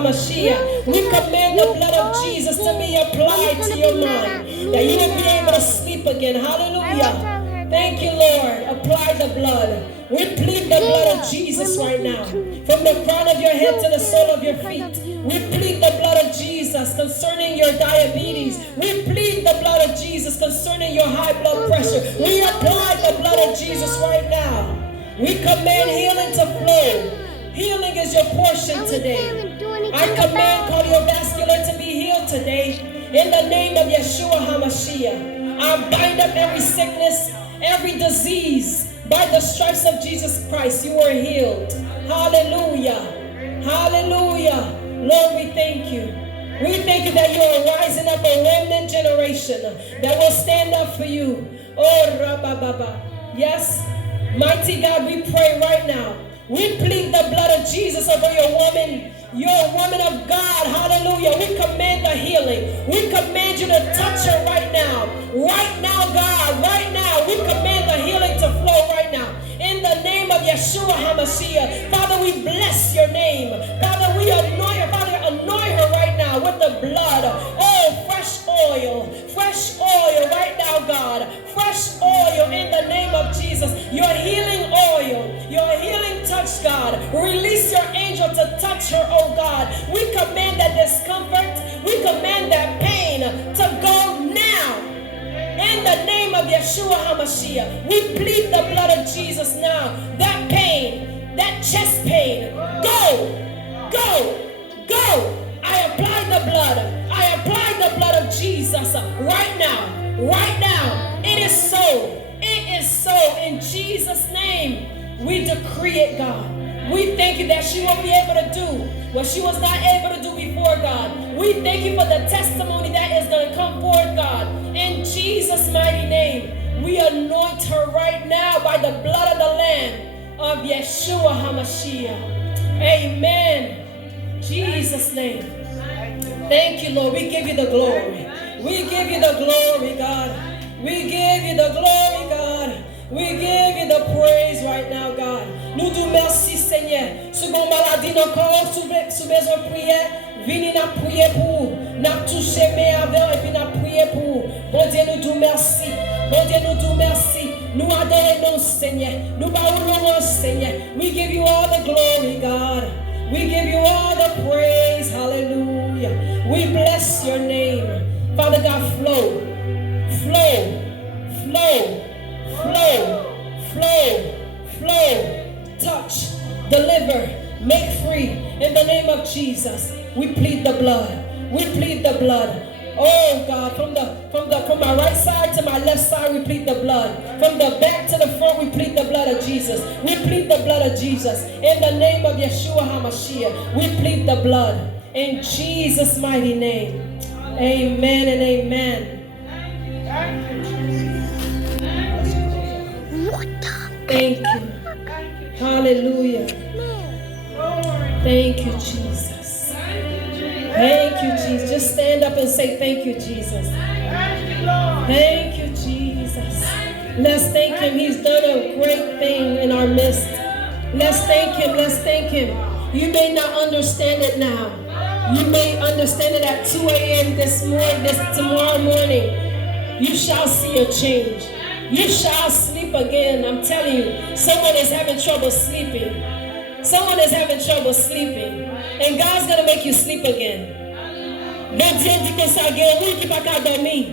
Mashiach. We command the blood of Jesus to be applied to your mind, that you will be able to sleep again. Hallelujah. Thank you, Lord. Apply the blood. We plead the blood of Jesus right now, from the crown of your head to the sole of your feet. We plead the blood of Jesus concerning your diabetes. We plead the blood of Jesus concerning your high blood pressure. We apply the blood of Jesus right now. We command healing to flow. Healing is your portion today. I command cardiovascular to be healed today in the name of Yeshua HaMashiach. I bind up every sickness, every disease. By the stripes of Jesus Christ, you are healed. Hallelujah. Hallelujah. Lord, we thank you. We thank you that you are rising up a remnant generation that will stand up for you. Oh, Rabababa. Yes, mighty God, we pray right now. We plead the blood of Jesus over your woman. You're a woman of God. Hallelujah. We command the healing. We command you to touch her right now. Right now, God. Right now. We command the healing to flow right now. In the name of Yeshua HaMashiach. Father, we bless your name. Father, we anoint her. Father, anoint her right now with the blood. Oh, fresh oil. Fresh oil right now, God. Fresh oil in the name of Jesus. Your healing oil. Your healing touch, God. Release your angel to touch her, oh God. We command that discomfort. We command that pain to go now. In the name of Yeshua HaMashiach, we plead the blood of Jesus now. That pain, that chest pain, go, go, go. I apply the blood. I apply the blood of Jesus right now. Right now. It is so. It is so. In Jesus' name, we decree it, God. We thank you that she will be able to do what she was not able to do before, God. We thank you for the testimony that is going to come forth, God. In Jesus' mighty name, we anoint her right now by the blood of the Lamb of Yeshua HaMashiach. Amen. Jesus' name. Thank you, Lord. We give you the glory. We give you the glory, God. We give you the glory, God. We give you the praise right now, God. Nous disons merci, Seigneur. Si vous maladie dans le corps, sous besoin de prière, venez nous prier pour. Nous toucher mes avec et puis nous prier pour. Bon Dieu, nous disons merci. Bon Dieu, nous disons merci. Nous adorons, Seigneur. Nous parlons, Seigneur. We give you all the glory, God. We give you all the praise. Hallelujah. We bless your name. Father God, flow. Flow. Flow. Flow, flow, flow, touch, deliver, make free. In the name of Jesus, we plead the blood. We plead the blood. Oh God, from my right side to my left side, we plead the blood. From the back to the front, we plead the blood of Jesus. We plead the blood of Jesus. In the name of Yeshua HaMashiach, we plead the blood. In Jesus' mighty name. Amen and amen. Thank you. Hallelujah. Thank you, Jesus. Thank you, Jesus. Just stand up and say thank you, Jesus. Thank you, Jesus. Let's thank him. He's done a great thing in our midst. Let's thank him. Let's thank him. You may not understand it now. You may understand it at 2 a.m. tomorrow morning. You shall see a change. You shall sleep again. I'm telling you, someone is having trouble sleeping. Someone is having trouble sleeping. And God's going to make you sleep again. Bon Dieu dit que ça guérit qui pas qu'à dormir.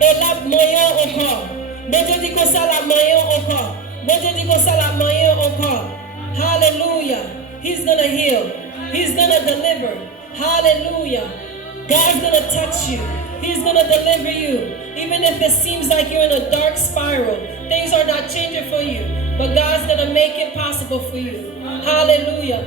Et la moyen encore. Bon Dieu dit que ça la moyen encore. Bon Dieu dit que ça la moyen encore. Hallelujah. He's going to heal. He's going to deliver. Hallelujah. God's going to touch you. He's going to deliver you. Even if it seems like you're in a dark spiral, things are not changing for you. But God's going to make it possible for you. Hallelujah.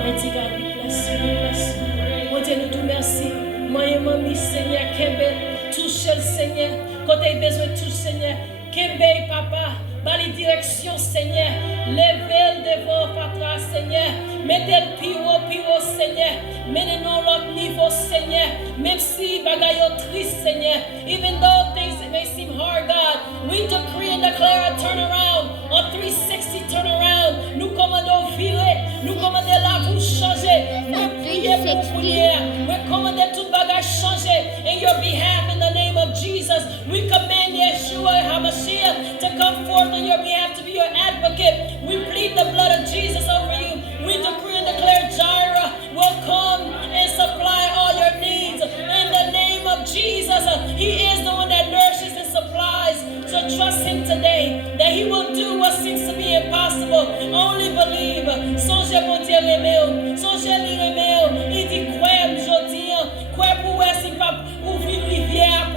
Mighty God, we bless you. We bless you. Mon Dieu, nous te merci. Moi, mamie, Seigneur, Kembe, touche le Seigneur. Quand tu as besoin de toucher, Seigneur. Kembe, papa, dans les directions, Seigneur. Levez-le devant, Patra, Seigneur. Mettez-le plus haut, Seigneur. Menez-nous l'autre niveau, Seigneur. Même si bagaille triste, Seigneur. Even though things may seem hard, God, we decree and declare a turnaround, a 360 turnaround. Nous commandons virer, nous commandons la bouche changer. son jeli reme yo, il dit quoi jodi, quoi pour si pas ouvrir rivière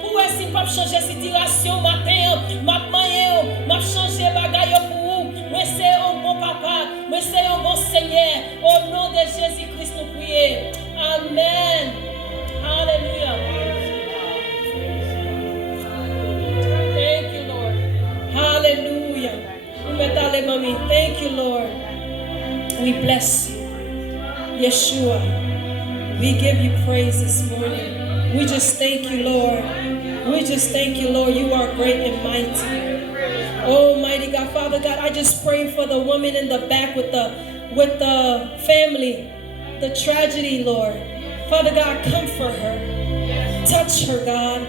pour si pas changer situation matin, m'a maye, m'a changer bagaille pour moi c'est un bon papa, moi c'est un bon Seigneur, au nom de Jésus-Christ nous prions. Amen. Hallelujah. Thank you, Lord. Hallelujah. Thank you, Lord. We bless you. Yeshua, we give you praise this morning. We just thank you, Lord. We just thank you, Lord. You are great and mighty. Almighty God, Father God, I just pray for the woman in the back with the family, the tragedy, Lord. Father God, comfort her. Touch her, God.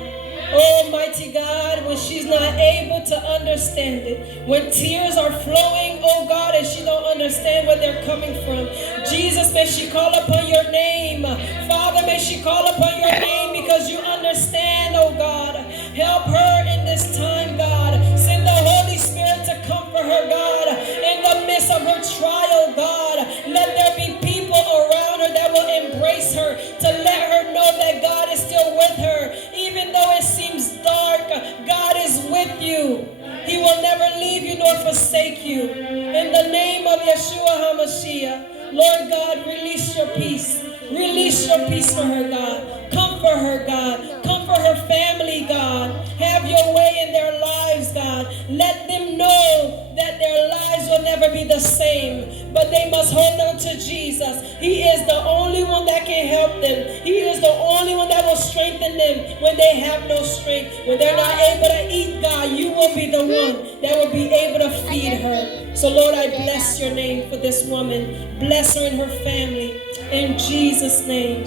Almighty God, when she's not able to understand it, when tears are flowing, oh God, and she don't understand where they're coming from, Jesus, may she call upon your name. Father, may she call upon your name because you understand, oh God. Help her in this time, God. Send the Holy Spirit to comfort her, God, in the midst of her trial, God. Let there be people around her that will embrace her, to let her know that God is still with her. Even though it seems dark, God is with you. He will never leave you nor forsake you. In the name of Yeshua HaMashiach, Lord God, release your peace. Release your peace for her, God. Comfort her, God. Comfort her family, God. Have your way in their lives, God. Let them know that their lives will never be the same, but they must hold on to Jesus. He is the only one that can help them. He is the only one that will strengthen them when they have no strength. When they're not able to eat, God, you will be the one that will be able to feed her. So, Lord, I bless your name for this woman. Bless her and her family. In Jesus' name.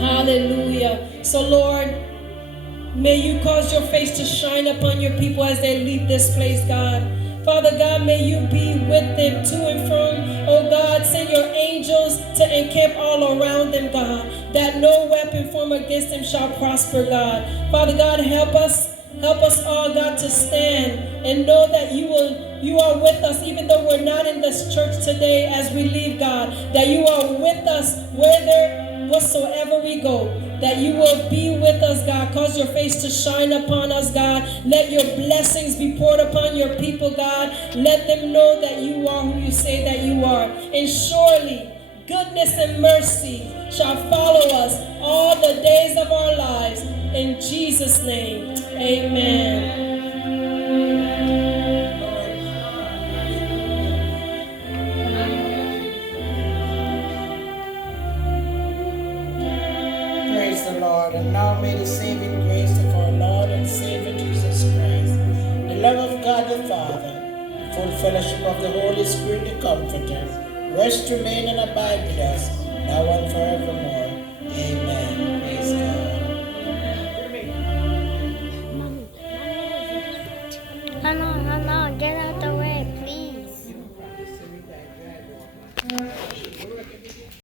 Hallelujah. So, Lord, may you cause your face to shine upon your people as they leave this place, God. Father God, may you be with them to and from. Oh God, send your angels to encamp all around them, God, that no weapon formed against them shall prosper, God. Father God, help us all, God, to stand and know that you are with us, even though we're not in this church today as we leave, God, that you are with us whatsoever we go, that you will be with us, God. Cause your face to shine upon us, God. Let your blessings be poured upon your people, God. Let them know that you are who you say that you are. And surely goodness and mercy shall follow us all the days of our lives. In Jesus' name, amen. And now may the saving grace of our Lord and Savior Jesus Christ, the love of God the Father, the full fellowship of the Holy Spirit, the Comforter, rest, remain, and abide with us, now and forever.